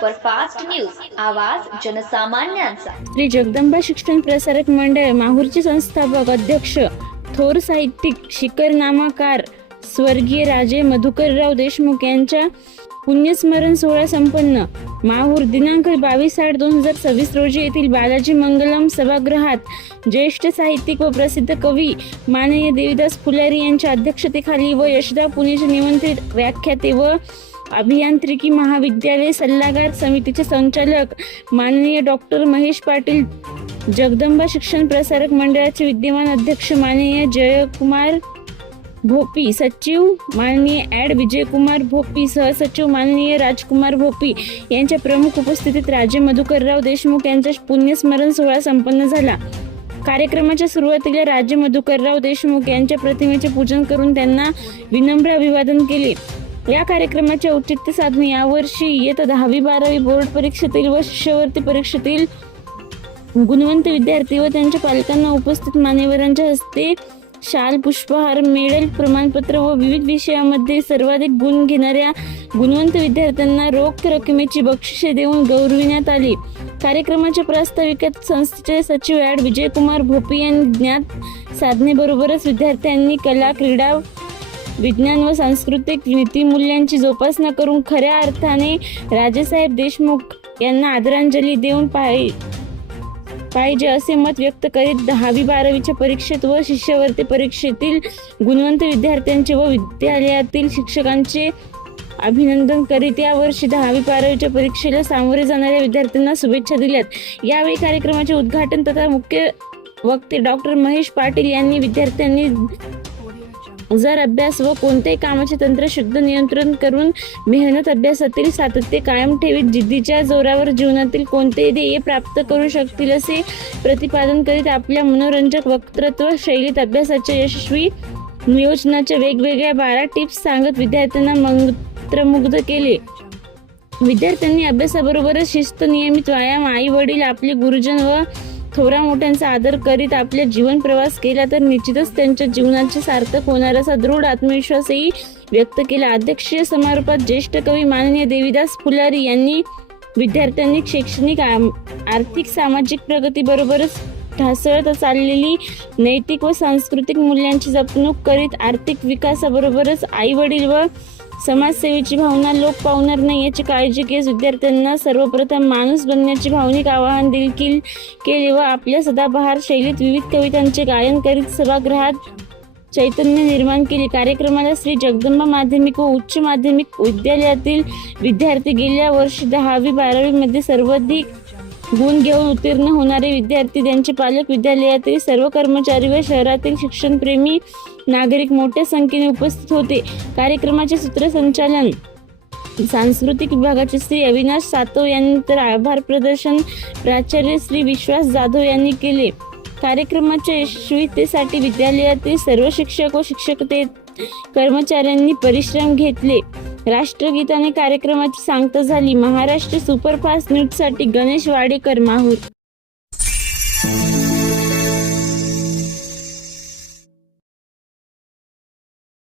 Superfast news, आवाज जनसामान्यांचा। श्री जगदंबा शिक्षण प्रसारक मंडळ माहूरचे संस्थापक अध्यक्ष, थोर साहित्यिक, शिखरनामाकार स्वर्गीय राजे मधुकरराव देशमुख यांच्या पुण्यस्मरण सोहळा संपन्न। माहूर दिनांक 22/8/2026 रोजी येथील बालाजी मंगलम सभागृहात ज्येष्ठ साहित्यिक व प्रसिद्ध कवी माननीय देवीदास फुलारी यांच्या अध्यक्षतेखाली व यशदा पुणेचे निमंत्रित व्याख्याते व अभियांत्रिकी महाविद्यालय सल्लागार समितीचे संचालक माननीय डॉक्टर महेश पाटील, जगदंबा शिक्षण प्रसारक मंडळाचे विद्यमान अध्यक्ष माननीय जयकुमार भोपी, सचिव माननीय विजयकुमार भोपी, सहसचिव माननीय राजकुमार भोपी यांच्या प्रमुख उपस्थितीत राजे मधुकरराव देशमुख यांचा पुण्यस्मरण सोहळा संपन्न झाला। कार्यक्रमाच्या सुरुवातीला राजे मधुकरराव देशमुख यांच्या प्रतिमेचे पूजन करून त्यांना विनम्र अभिवादन केले। या कार्यक्रमाचे औचित्य साधून यावर्षी इयत्ता 10वी-12वी बोर्ड परीक्षेतील व शिष्यवृत्ती परीक्षेतील गुणवंत विद्यार्थी व त्यांच्या पालकांना उपस्थित मान्यवरांच्या हस्ते शाल, पुष्पहार, मेडल, प्रमाणपत्र व विविध विषयामध्ये सर्वाधिक गुण घेणाऱ्या गुणवंत विद्यार्थ्यांना रोख रकमेची बक्षिसे देऊन गौरविण्यात आले। कार्यक्रमाच्या प्रास्ताविकात संस्थेचे सचिव विजयकुमार भोपी यांनी ज्ञान साधनेबरोबरच विद्यार्थ्यांनी कला, क्रीडा, विज्ञान व सांस्कृतिक नीतिमूल्यांची जोपासना करून खऱ्या अर्थाने राजेसाहेब देशमुख यांना आदरांजली देऊन पाहिजे असे मत व्यक्त करीत 10वी-12वीच्या परीक्षेत व शिष्यवृत्ती परीक्षेतील गुणवंत विद्यार्थ्यांचे व विद्यालयातील शिक्षकांचे अभिनंदन करीत यावर्षी 10वी-12वीच्या परीक्षेला सामोरे जाणाऱ्या विद्यार्थ्यांना शुभेच्छा दिल्यात। यावेळी कार्यक्रमाचे उद्घाटन तथा मुख्य वक्ते डॉक्टर महेश पाटील यांनी विद्यार्थ्यांनी जर अभ्यास व कोणत्याही कामाचे तंत्र शुद्ध नियंत्रण करून मेहनत, अभ्यासातील सातत्य कायम ठेवीत जिद्दीच्या जोरावर जीवनातील कोणतेही ध्येय प्राप्त करू शकतील असे प्रतिपादन करीत आपल्या मनोरंजक वक्तृत्व शैलीत अभ्यासाच्या यशस्वी नियोजनाच्या वेगवेगळ्या 12 टिप्स सांगत विद्यार्थ्यांना मंत्रमुग्ध केले। विद्यार्थ्यांनी अभ्यासाबरोबरच शिस्त, नियमित व्यायाम, आई वडील, आपले गुरुजन व थोरा मोठ्यांचा आदर करीत आपल्या जीवन प्रवास केला तर निश्चितच त्यांच्या जीवनाचे सार्थक होणार असा दृढ आत्मविश्वासही व्यक्त केला। अध्यक्षीय समारोपात ज्येष्ठ कवी माननीय देवीदास फुलारी यांनी विद्यार्थ्यांनी शैक्षणिक, आर्थिक, सामाजिक प्रगतीबरोबरच ढासळत चाललेली नैतिक व सांस्कृतिक मूल्यांची जपणूक करीत आर्थिक विकासाबरोबरच आई वडील व समाजसेवेची भावना लोप पावणार नाही याची काळजी घेत विद्यार्थ्यांना सर्वप्रथम माणूस बनण्याचे भावनिक आवाहन देखील केले व आपल्या सदाबहार शैलीत विविध कवितांचे गायन करीत सभागृहात चैतन्य निर्माण केले। कार्यक्रमाला श्री जगदंबा माध्यमिक व उच्च माध्यमिक विद्यालयातील विद्यार्थी गेल्या वर्षी 10वी-12वी मध्ये सर्वाधिक गुण घेऊन उत्तीर्ण होणारे विद्यार्थी, त्यांचे पालक, विद्यालयातील सर्व कर्मचारी व शहरातील शिक्षणप्रेमी नागरिक मोठ्या संख्येने उपस्थित होते। कार्यक्रमाचे सूत्रसंचालन सांस्कृतिक विभागाचे श्री अविनाश सातव यांनी तर आभार प्रदर्शन प्राचार्य श्री विश्वास जाधव यांनी केले। कार्यक्रमाच्या यशस्वीतेसाठी विद्यालयातील सर्व शिक्षक व शिक्षकेतर कर्मचाऱ्यांनी परिश्रम घेतले। राष्ट्रगीताने कार्यक्रमाची सांगता झाली। महाराष्ट्र सुपरफास्ट न्यूजसाठी गणेश वाडेकर, माहूर।